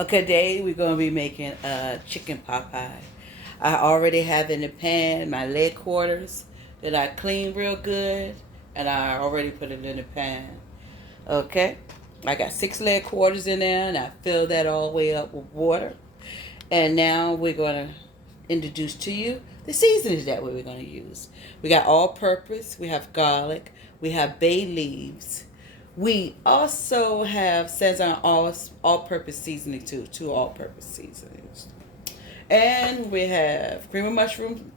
Okay, today we're going to be making a chicken pot pie. I already have in the pan my leg quarters that I cleaned real good, and I already put it in the pan. Okay, I got 6 leg quarters in there, and I filled that all the way up with water. And now we're going to introduce to you the seasonings that we're going to use. We got all purpose, we have garlic, we have bay leaves. We also have Szechuan all purpose seasoning too, two all purpose seasonings. And we have cream of mushroom,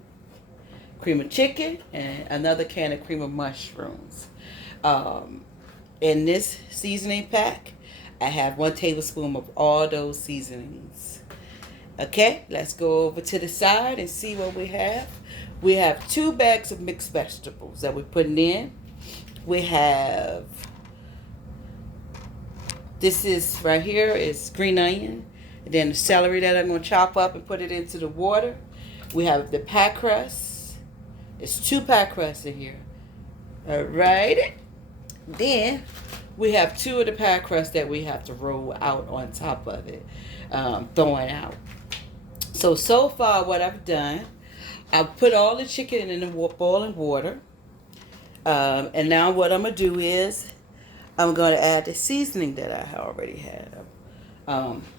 cream of chicken, and another can of cream of mushrooms. Um, in this seasoning pack, I have 1 tablespoon of all those seasonings. Okay, let's go over to the side and see what we have. We have 2 bags of mixed vegetables that we're putting in. We have, this is right here is green onion. And then the celery that I'm going to chop up and put it into the water. We have the pie crust. It's 2 pie crusts in here. All right. Then we have 2 of the pie crusts that we have to roll out on top of it, throwing out. So far what I've done, I've put all the chicken in the boiling water. And now what I'm going to do is I'm going to add the seasoning that I already had.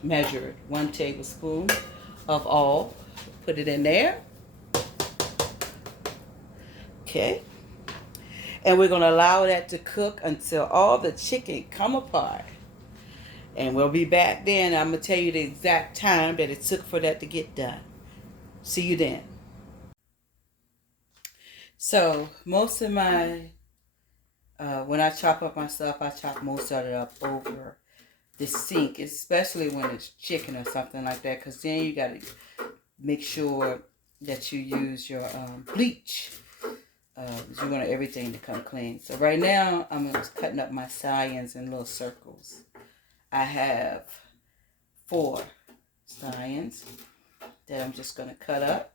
Measured 1 tablespoon of all. Put it in there. Okay. And we're going to allow that to cook until all the chicken come apart. And we'll be back then. I'm going to tell you the exact time that it took for that to get done. See you then. So most of my, when I chop up my stuff, I chop most of it up over the sink, especially when it's chicken or something like that, because then you got to make sure that you use your bleach. You want everything to come clean. So right now, I'm cutting up my scallions in little circles. I have 4 scallions that I'm just going to cut up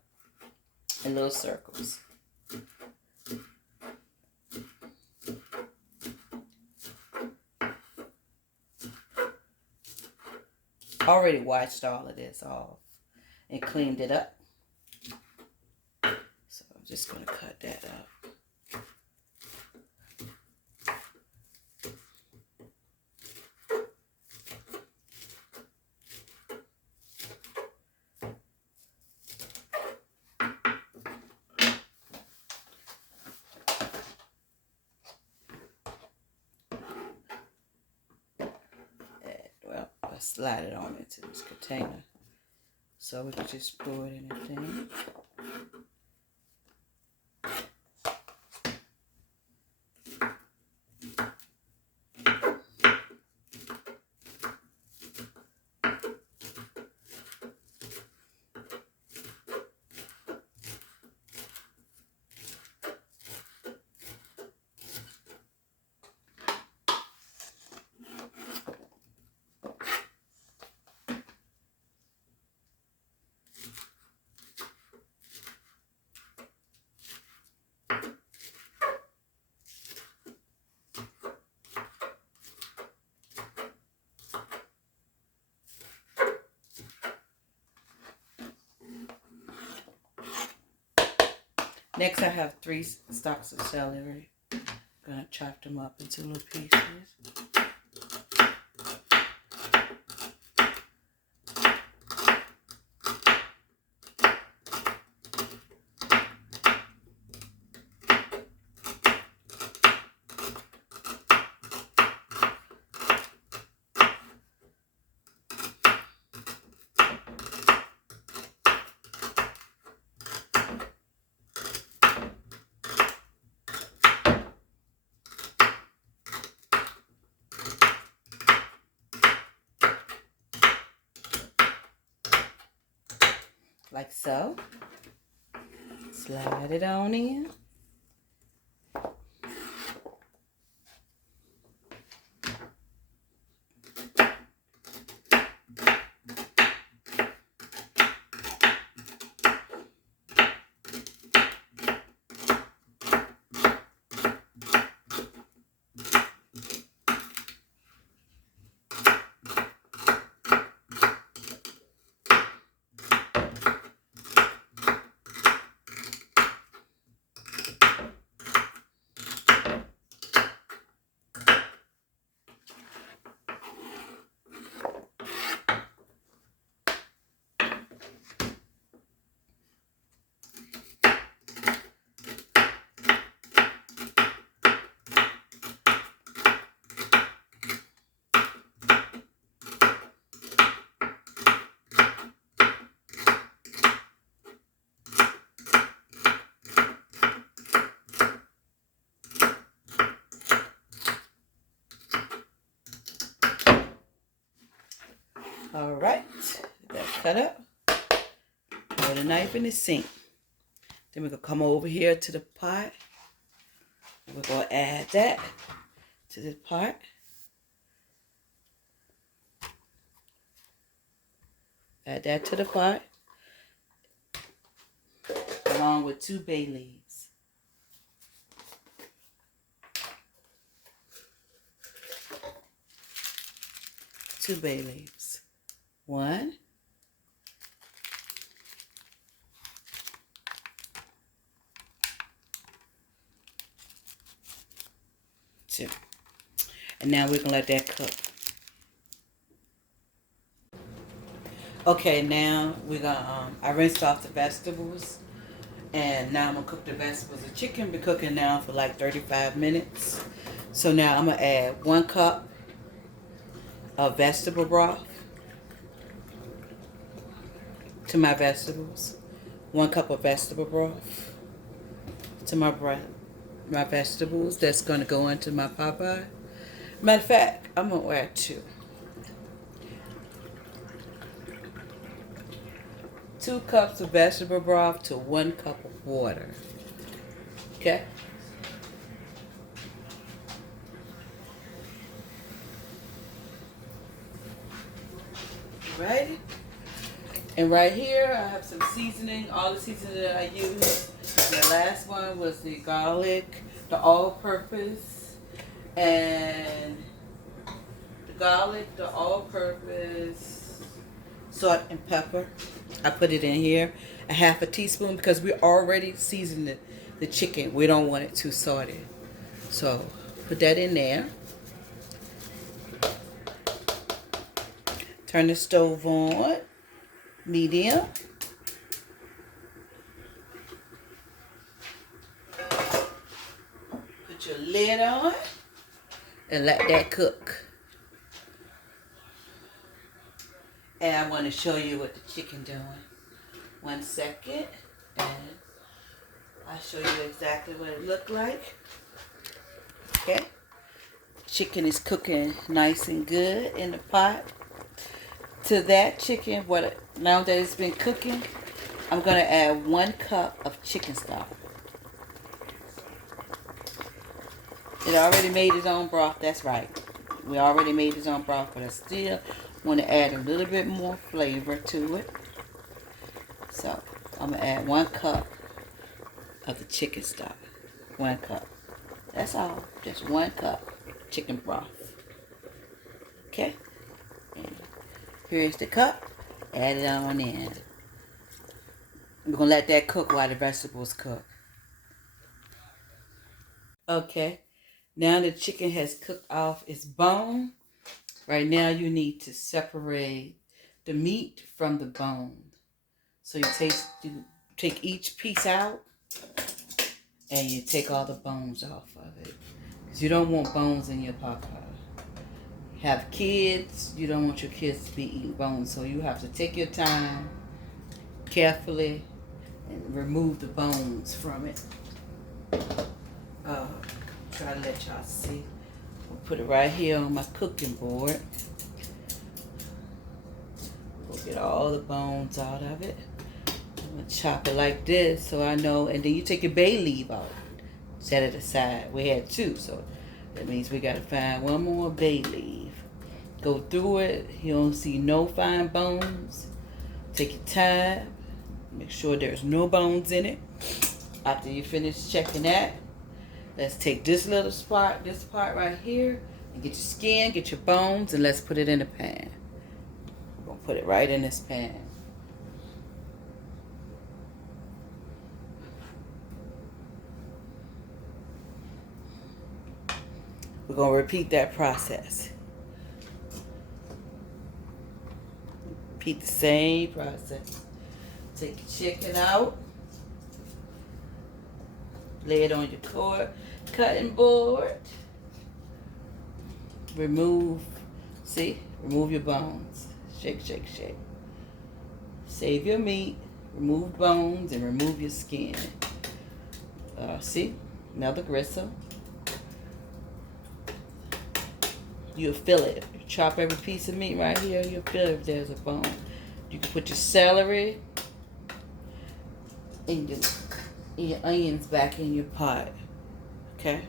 in little circles. Already washed all of this off and cleaned it up. So I'm just going to cut that up. Slide it on into this container so we can just pour it in the thing. Next, I have 3 stalks of celery. I'm gonna chop them up into little pieces. Like so. Slide it on in. All right, that cut up. Put a knife in the sink. Then we're gonna come over here to the pot. We're gonna add that to the pot. Add that to the pot, along with 2 bay leaves. Two bay leaves. 1, 2. And now we're gonna let that cook. Okay, now we're gonna I rinsed off the vegetables, and now I'm gonna cook the vegetables. The chicken been cooking now for like 35 minutes. So now I'm gonna add 1 cup of vegetable broth to my vegetables. 1 cup of vegetable broth to my vegetables. That's gonna go into my Popeye. Matter of fact, I'm gonna add 2. 2 cups of vegetable broth to 1 cup of water. Okay? Right? And right here, I have some seasoning. All the seasoning that I used. The last one was the garlic, the all-purpose, and the garlic, the all-purpose, salt and pepper. I put it in here, a half a teaspoon, because we already seasoned the chicken. We don't want it too salty. So put that in there. Turn the stove on, medium. Put your lid on and let that cook. And I want to show you what the chicken doing. 1 second, and I'll show you exactly what it looked like. Okay, chicken is cooking nice and good in the pot. To that chicken, now that it's been cooking, I'm gonna add 1 cup of chicken stock. It already made its own broth. That's right. We already made its own broth, but I still want to add a little bit more flavor to it. So I'm gonna add 1 cup of the chicken stock. 1 cup. That's all. Just 1 cup chicken broth. Okay. And here's the cup. Add it on in. We're gonna let that cook while the vegetables cook. Okay. Now the chicken has cooked off its bone. Right now you need to separate the meat from the bone. So you take each piece out and you take all the bones off of it. Because you don't want bones in your Popeye. Have kids, you don't want your kids to be eating bones. So you have to take your time carefully and remove the bones from it. Try to let y'all see. I'll put it right here on my cooking board. We'll get all the bones out of it. I'm going to chop it like this so I know. And then you take your bay leaf out. Set it aside. We had 2, so that means we got to find 1 more bay leaf. Go through it. You don't see no fine bones. Take your time. Make sure there's no bones in it. After you finish checking that, let's take this little spot, this part right here, and get your skin, get your bones, and let's put it in the pan. We're going to put it right in this pan. We're going to repeat that process. Repeat the same process. Take your chicken out. Lay it on your cutting board. Remove your bones. Shake, shake, shake. Save your meat. Remove bones and remove your skin. See? Another gristle. You'll feel it. You chop every piece of meat right here, you'll feel if there's a bone. You can put your celery and your onions back in your pot. Okay?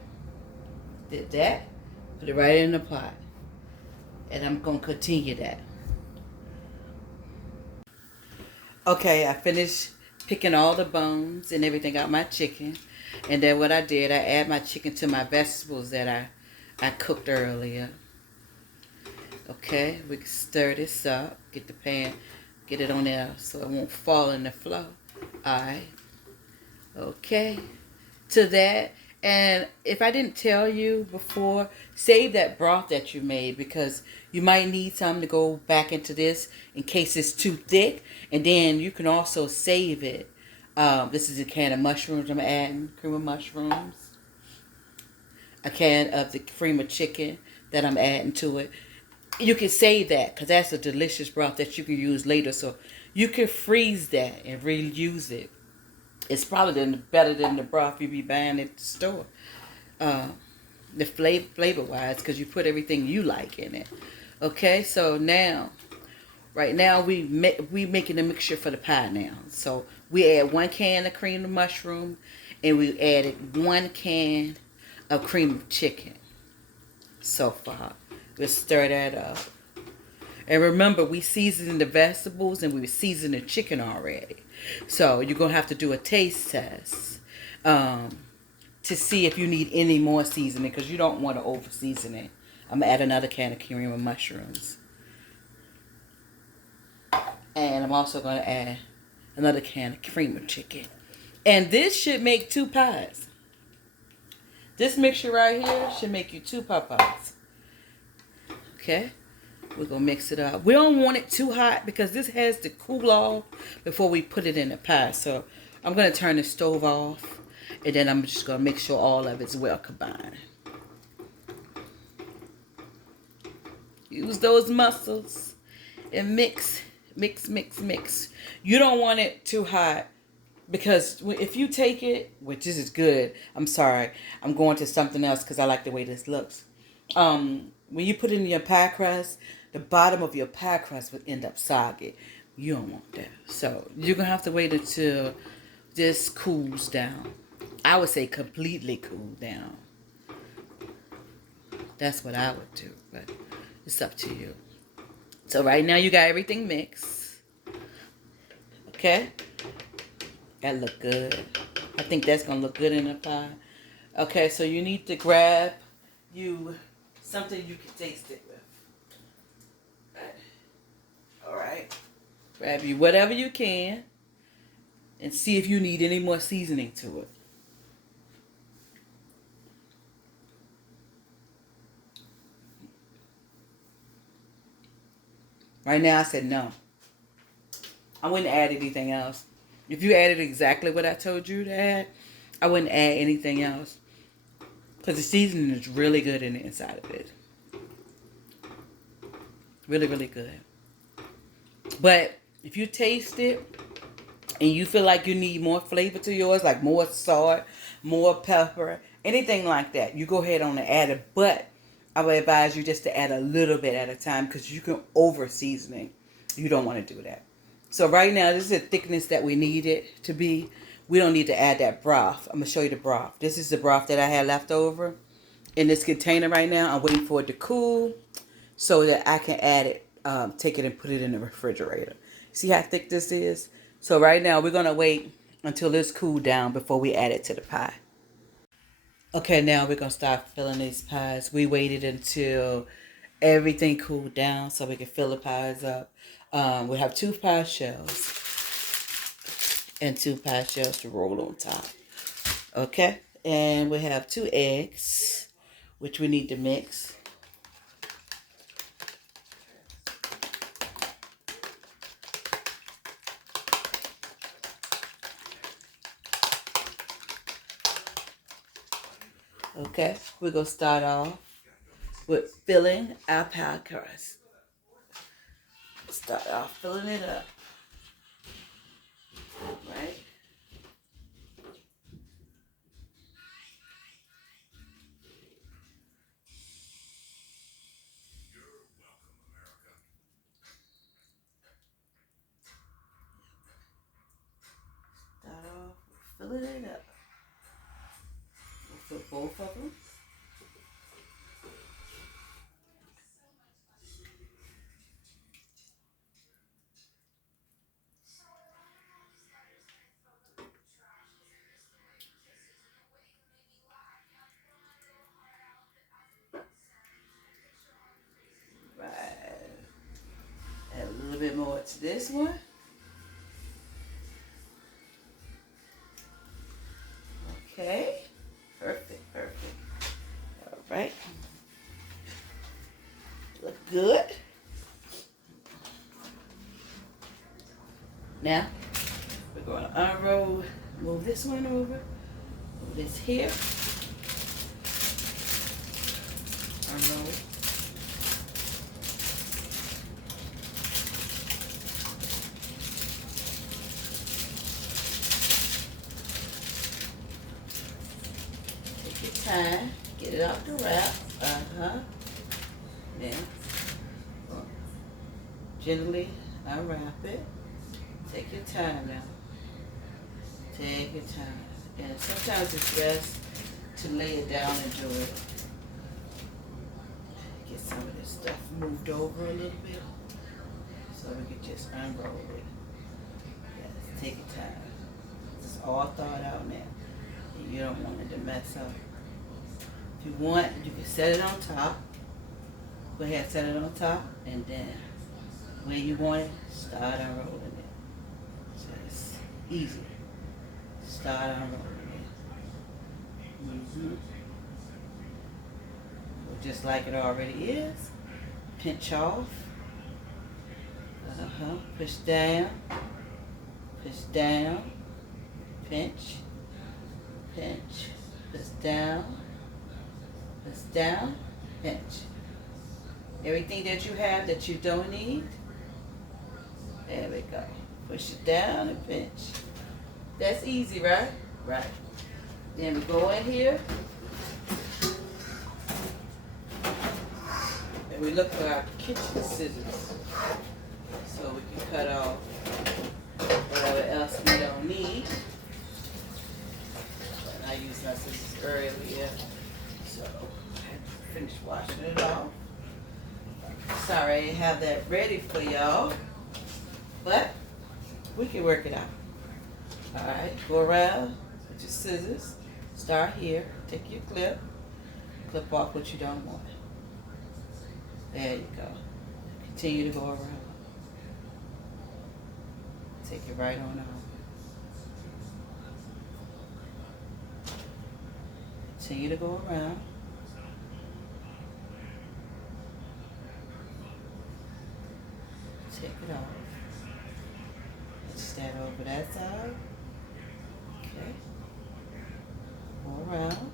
Did that. Put it right in the pot. And I'm going to continue that. Okay, I finished picking all the bones and everything out my chicken. And then what I did, I add my chicken to my vegetables that I cooked earlier. Okay, we can stir this up. Get the pan, get it on there so it won't fall in the flour. Alright. Okay. To that. And if I didn't tell you before, save that broth that you made because you might need some to go back into this in case it's too thick. And then you can also save it. This is a can of mushrooms I'm adding, cream of mushrooms. A can of the cream of chicken that I'm adding to it. You can save that because that's a delicious broth that you can use later. So you can freeze that and reuse it. It's probably better than the broth you be buying at the store. The flavor wise, because you put everything you like in it. Okay, so now, right now we making a mixture for the pie now. So we add 1 can of cream of mushroom, and we added 1 can of cream of chicken. So far, we'll stir that up. And remember, we seasoned the vegetables and we seasoned the chicken already. So you're going to have to do a taste test to see if you need any more seasoning because you don't want to over season it. I'm going to add another can of cream of mushrooms. And I'm also going to add another can of cream of chicken. And this should make 2 pies. This mixture right here should make you 2 pies. Okay? We're going to mix it up. We don't want it too hot because this has to cool off before we put it in the pie. So I'm going to turn the stove off. And then I'm just going to make sure all of it's well combined. Use those muscles and mix, mix, mix, mix. You don't want it too hot because if you take it, which this is good. I'm sorry. I'm going to something else because I like the way this looks. When you put it in your pie crust, the bottom of your pie crust would end up soggy. You don't want that. So you're going to have to wait until this cools down. I would say completely cool down. That's what I would do, but it's up to you. So right now you got everything mixed. Okay? That look good. I think that's going to look good in the pie. Okay, so you need to grab you something you can taste it with. Alright. Grab you whatever you can and see if you need any more seasoning to it. Right now I said no. I wouldn't add anything else. If you added exactly what I told you to add, I wouldn't add anything else. Because the seasoning is really good in the inside of it. Really, really good. But if you taste it and you feel like you need more flavor to yours, like more salt, more pepper, anything like that, you go ahead on and add it. But I would advise you just to add a little bit at a time because you can over seasoning. You don't want to do that. So right now, this is the thickness that we need it to be. We don't need to add that broth. I'm going to show you the broth. This is the broth that I had left over in this container right now. I'm waiting for it to cool so that I can add it, take it and put it in the refrigerator. See how thick this is? So right now, we're going to wait until this cooled down before we add it to the pie. Okay, now we're going to start filling these pies. We waited until everything cooled down so we can fill the pies up. We have 2 pie shells and 2 pie shells to roll on top. Okay, and we have 2 eggs, which we need to mix. Okay, we're going to start off with filling our pie crust. Start off filling it up. Right? both of them. Right. Add a little bit more to this one. Okay. Perfect, perfect. All right. Look good. Now, we're going to unroll, move this one over, move this here, unroll. Take your time, get it off the wrap, then gently unwrap it. Take your time now. Take your time. And sometimes it's best to lay it down and do it. Get some of this stuff moved over a little bit so we can just unroll it. Yes, take your time. It's all thought out now. You don't want it to mess up. If you want, you can set it on top. Go ahead, set it on top, and then when you want it, start unrolling it. Just easy. Start unrolling it. Just like it already is. Pinch off. Push down. Push down. Pinch. Pinch. Push down. Push down. Pinch. Everything that you have that you don't need. There we go. Push it down and pinch. That's easy, right? Right. Then we go in here. And we look for our kitchen scissors. So we can cut off whatever else we don't need. And I used my scissors earlier. So I had to finish washing it off. Sorry I didn't have that ready for y'all. But we can work it out. Alright, go around with your scissors. Start here. Take your clip. Clip off what you don't want. There you go. Continue to go around. Take it right on out. Continue to go around. Take it off. Push that over that side. Okay. Go around.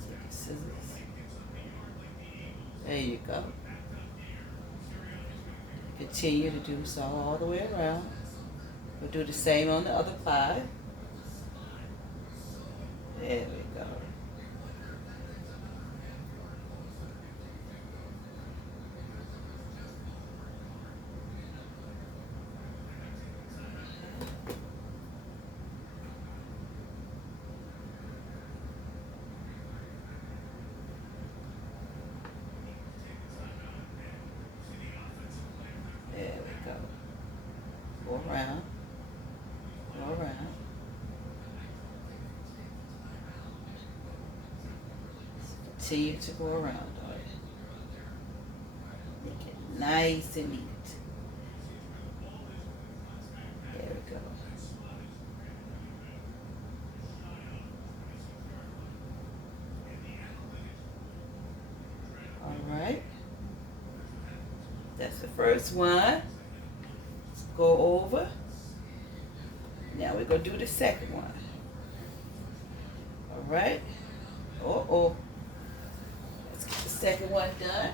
Take your scissors. There you go. Continue to do so all the way around. We'll do the same on the other side. There we go. There we go. Go around. Go around. Continue to go around, darling. Make it nice and neat. There we go. All right. That's the first one. Let's go over. Now we're going to do the second one. All right. Uh-oh. Let's get the second one done.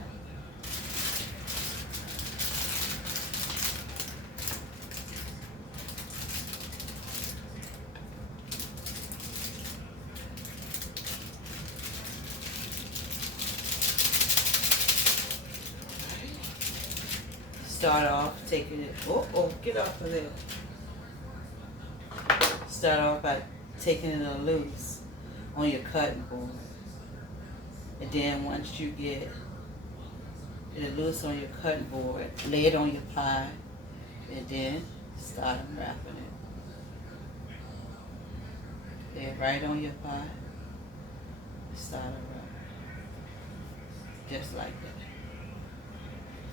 Start off taking it, get off of there. Start off by taking it loose. on your cutting board. And then once you get it loose on your cutting board, lay it on your pie, and then start unwrapping it. Lay it right on your pie, start unwrapping it. Just like that.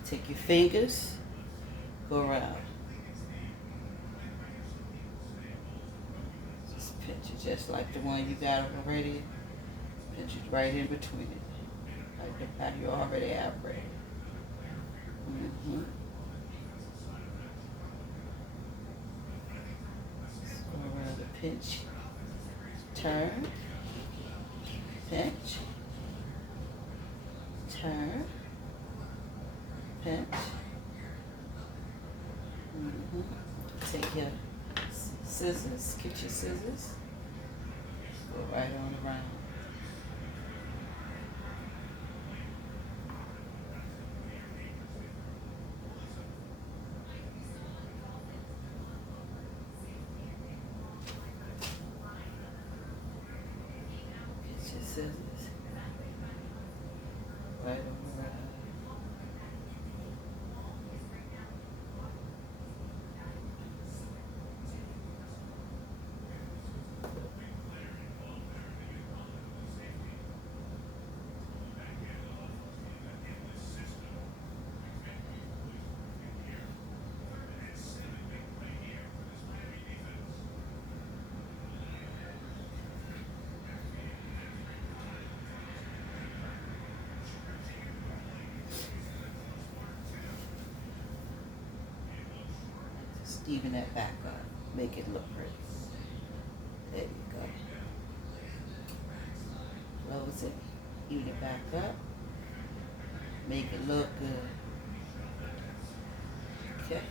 Take your fingers, go around. Just pinch it just like the one you got already. Pinch it right in between it. Like the pie you already have ready. Mm-hmm. Go around the pinch. Turn. Pinch. Turn. Pinch. Mm-hmm. Take your scissors. Get your scissors. Go right on around. Get your scissors. Right on around. Just even that back up. Make it look pretty. There you go. Close it. Even it back up. Make it look good. Okay.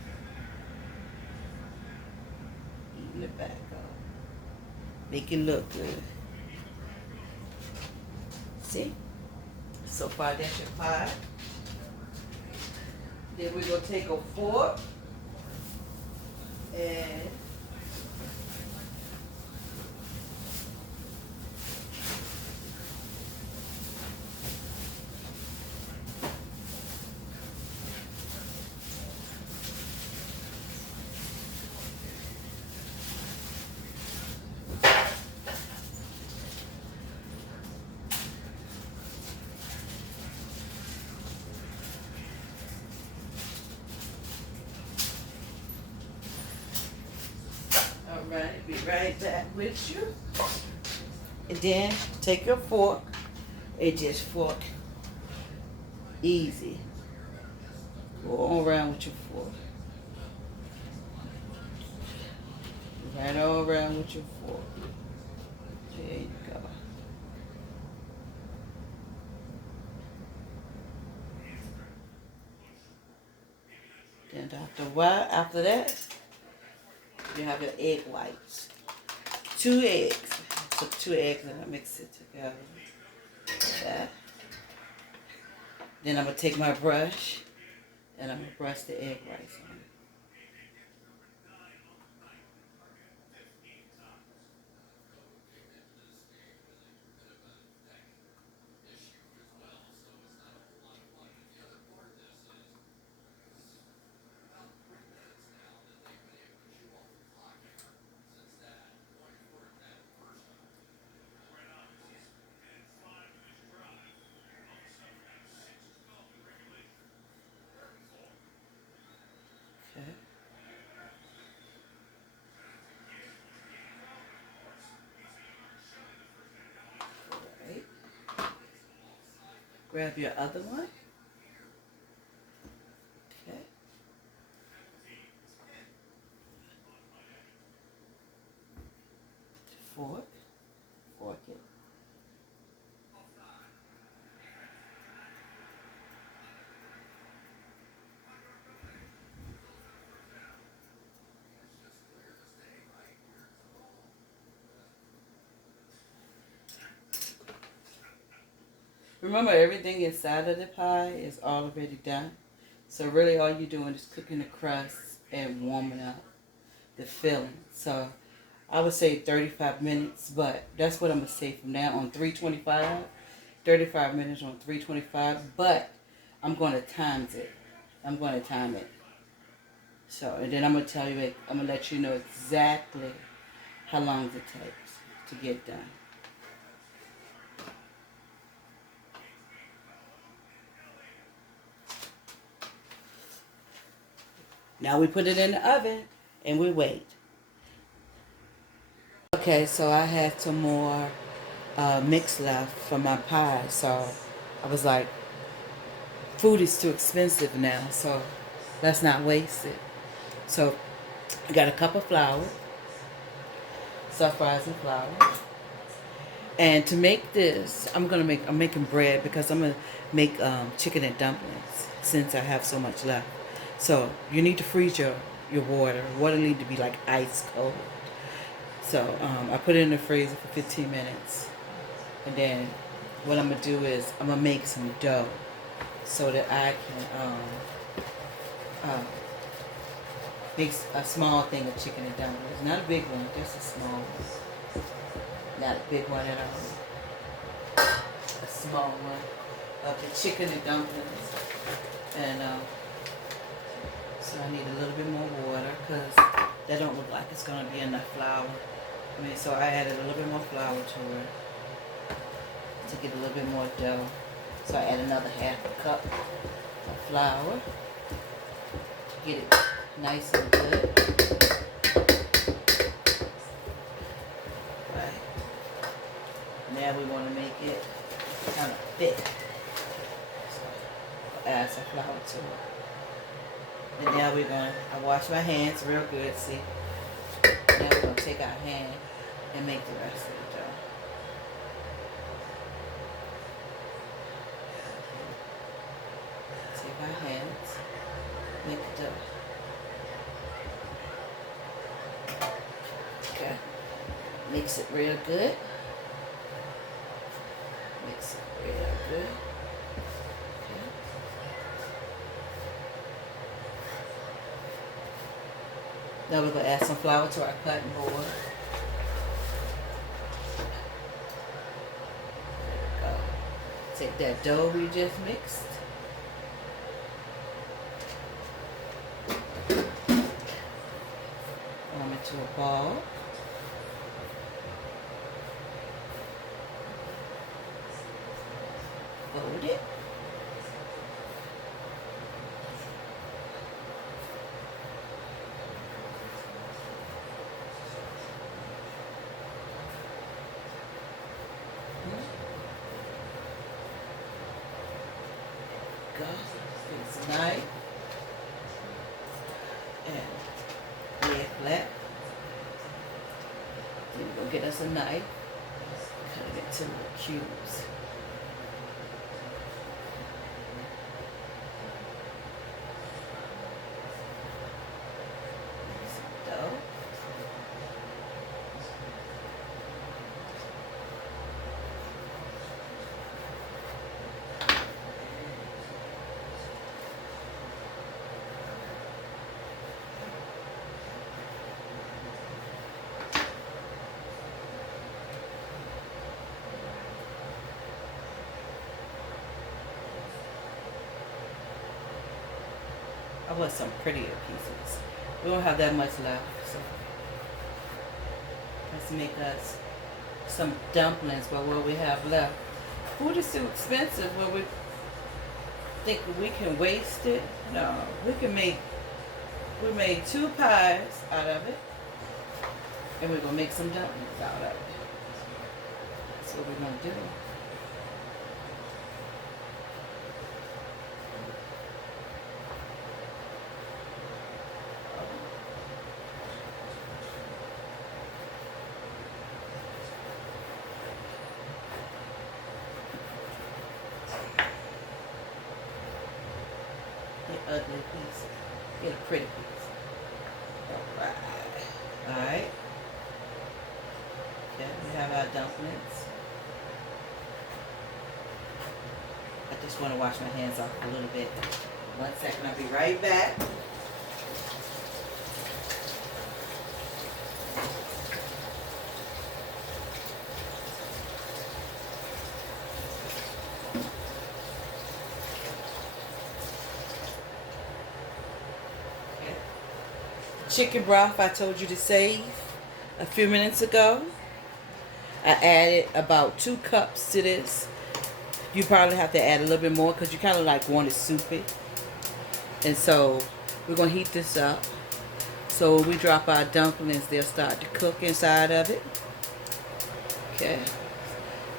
Even it back up. Make it look good. See? So far that's your pie. Then we're going to take a fork and alright, be right back with you. And then take your fork and just fork easy. Go on around with your fork. Right all around with your fork. There you go. Then after that, you have your egg whites. 2 eggs. I took 2 eggs and I mix it together. Like that. Then I'm going to take my brush and I'm going to brush the egg whites on it. Okay. Right. Grab your other one. Okay. Fork. Fork it. Remember, everything inside of the pie is already done. So really all you're doing is cooking the crust and warming up the filling. So I would say 35 minutes, but that's what I'm going to say from now on 325. 35 minutes on 325, but I'm going to times it. I'm going to time it. So, and then I'm going to tell you, I'm going to let you know exactly how long it takes to get done. Now we put it in the oven and we wait. Okay, so I had some more mix left for my pie, so I was like, food is too expensive now, so let's not waste it. So I got a cup of flour, self-rising flour. And to make this, I'm making bread because I'm gonna make chicken and dumplings since I have so much left. So you need to freeze your water. Water need to be like ice cold. So I put it in the freezer for 15 minutes. And then what I'm gonna do is I'm gonna make some dough so that I can make a small thing of chicken and dumplings. Not a big one, just a small one. Not a big one at all. A small one of the chicken and dumplings. And so I need a little bit more water because that don't look like it's gonna be enough flour. So I added a little bit more flour to it to get a little bit more dough. So I add another half a cup of flour to get it nice and good. Right. Now we want to make it kind of thick. So I'll add some flour to it. And now I wash my hands real good, see? Now we're going to take our hand and make the rest of the dough. Take our hands, make the dough. Okay. Mix it real good. Mix it real good. Okay. Now we're going to add some flour to our cutting board. There we go. Take that dough we just mixed. Form it to a ball. Fold it. Go. It's a knife. And lay it flat. Then we're going to get us a knife. Cut it into little cubes. Some dough. I want some prettier pieces. We don't have that much left, so let's make us some dumplings with what we have left. Food is too expensive, but we think we can waste it. No, we made 2 pies out of it, and we're gonna make some dumplings out of it. That's what we're gonna do. Ugly piece. Get a pretty piece. Alright. Alright. Okay, we have our dumplings. I just want to wash my hands off a little bit. 1 second, I'll be right back. chicken broth I told you to save a few minutes ago. I added about 2 cups to this. You probably have to add a little bit more because you kind of like want it soupy. And so we're going to heat this up. So when we drop our dumplings, they'll start to cook inside of it. Okay.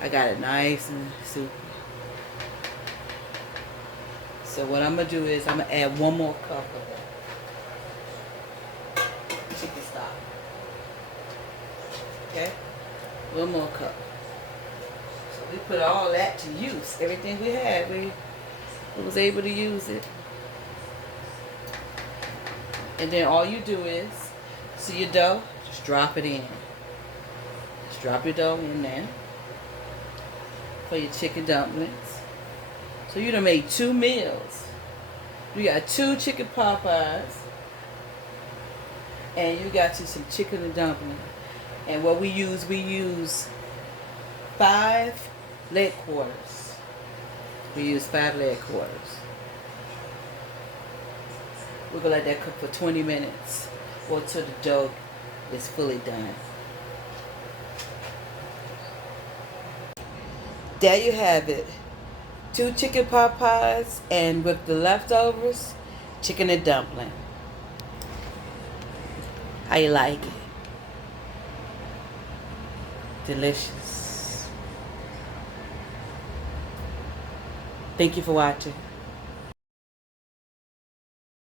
I got it nice and soupy. So what I'm going to do is I'm going to add 1 more cup of chicken stock. Okay? 1 more cup. So we put all that to use. Everything we had, we was able to use it. And then all you do is, see your dough? Just drop it in. Just drop your dough in there for your chicken dumplings. So you done made 2 meals. You got 2 chicken pot pies. And you got you some chicken and dumpling. And what we use 5 leg quarters. We use 5 leg quarters. We're going to let that cook for 20 minutes or till the dough is fully done. There you have it. 2 chicken pot pies and with the leftovers, chicken and dumpling. How you like it? Delicious. Thank you for watching.